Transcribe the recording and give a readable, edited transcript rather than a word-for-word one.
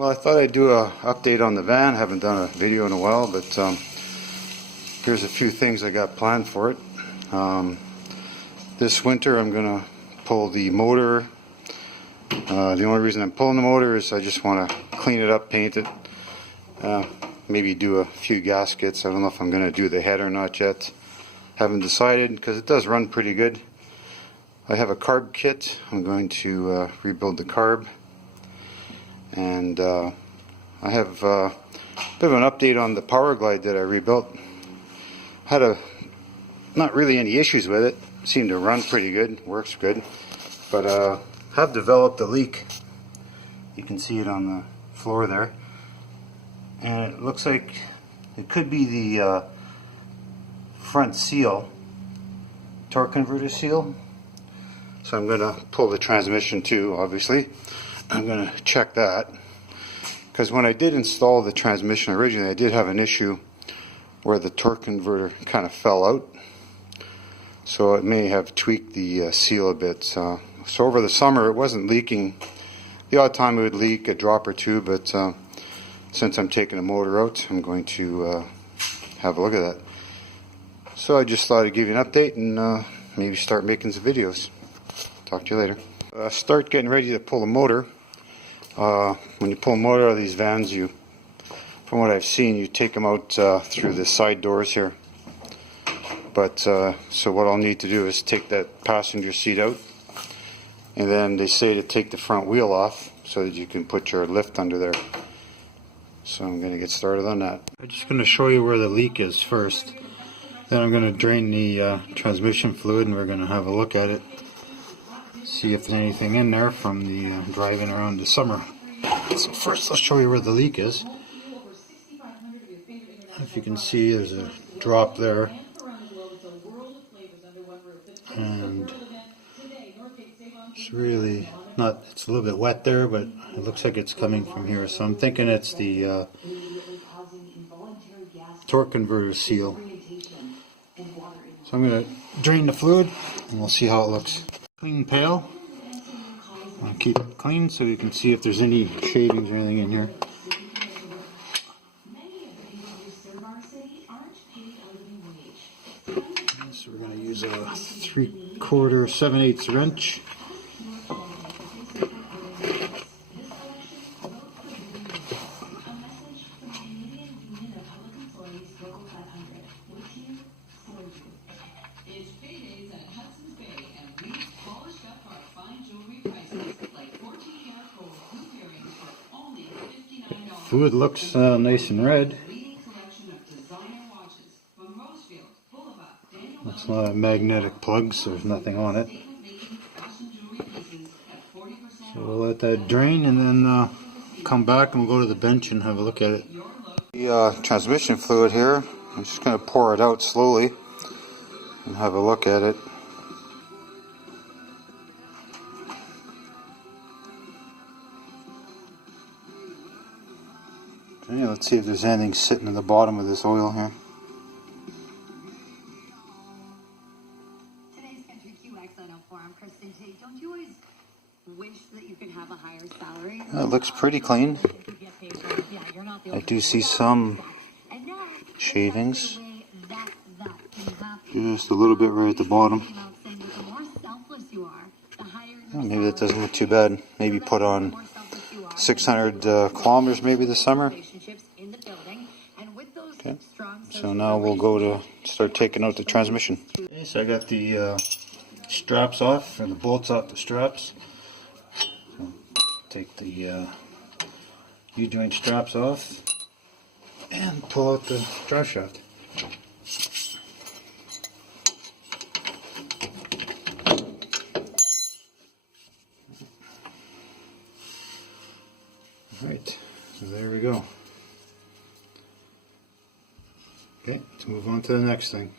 Well, I thought I'd do a update on the van. I haven't done a video in a while, but here's a few things I got planned for it. This winter I'm gonna pull the motor. The only reason I'm pulling the motor is I just want to clean it up, paint it, maybe do a few gaskets. I don't know if I'm gonna do the head or not yet. Haven't decided because it does run pretty good. I have a carb kit. I'm going to rebuild the carb. And I have a bit of an update on the powerglide that I rebuilt. Had not really any issues with it. Seemed to run pretty good, works good, but have developed a leak. You can see it on the floor there, and it looks like it could be the front seal, torque converter seal. So I'm going to pull the transmission too, obviously. I'm going to check that, because when I did install the transmission originally, I did have an issue where the torque converter kind of fell out, so it may have tweaked the seal a bit. So over the summer it wasn't leaking. The odd time it would leak a drop or two, but since I'm taking the motor out, I'm going to have a look at that. So I just thought I'd give you an update and maybe start making some videos. Talk to you later. Start getting ready to pull the motor. When you pull a motor out of these vans, from what I've seen, you take them out through the side doors here. But so what I'll need to do is take that passenger seat out, and then they say to take the front wheel off so that you can put your lift under there. So I'm going to get started on that. I'm just going to show you where the leak is first. Then I'm going to drain the transmission fluid, and we're going to have a look at it. See if there's anything in there from the driving around the summer. So first I'll show you where the leak is. If you can see, there's a drop there, and it's really not, it's a little bit wet there, but it looks like it's coming from here. So I'm thinking it's the torque converter seal. So I'm going to drain the fluid and we'll see how it looks. Clean pail. I'll keep it clean so you can see if there's any shavings or anything in here. So we're going to use a 3/4 7/8 wrench. Fluid looks nice and red. It's not a magnetic plug, so there's nothing on it. So we'll let that drain and then come back and we'll go to the bench and have a look at it. The transmission fluid here, I'm just going to pour it out slowly and have a look at it. Okay, let's see if there's anything sitting in the bottom of this oil here. Today's Country QXNO Forum, Kristen T. Don't you always wish that you could have a higher salary? It looks pretty clean. I do see some shavings. Just a little bit right at the bottom. Oh, maybe that doesn't look too bad. Maybe put on 600 kilometers maybe this summer. Okay, so now we'll go to start taking out the transmission. Okay, so I got the straps off, or the bolts off the straps. So take the U-joint straps off and pull out the drive shaft. Alright, so there we go. Okay, let's move on to the next thing.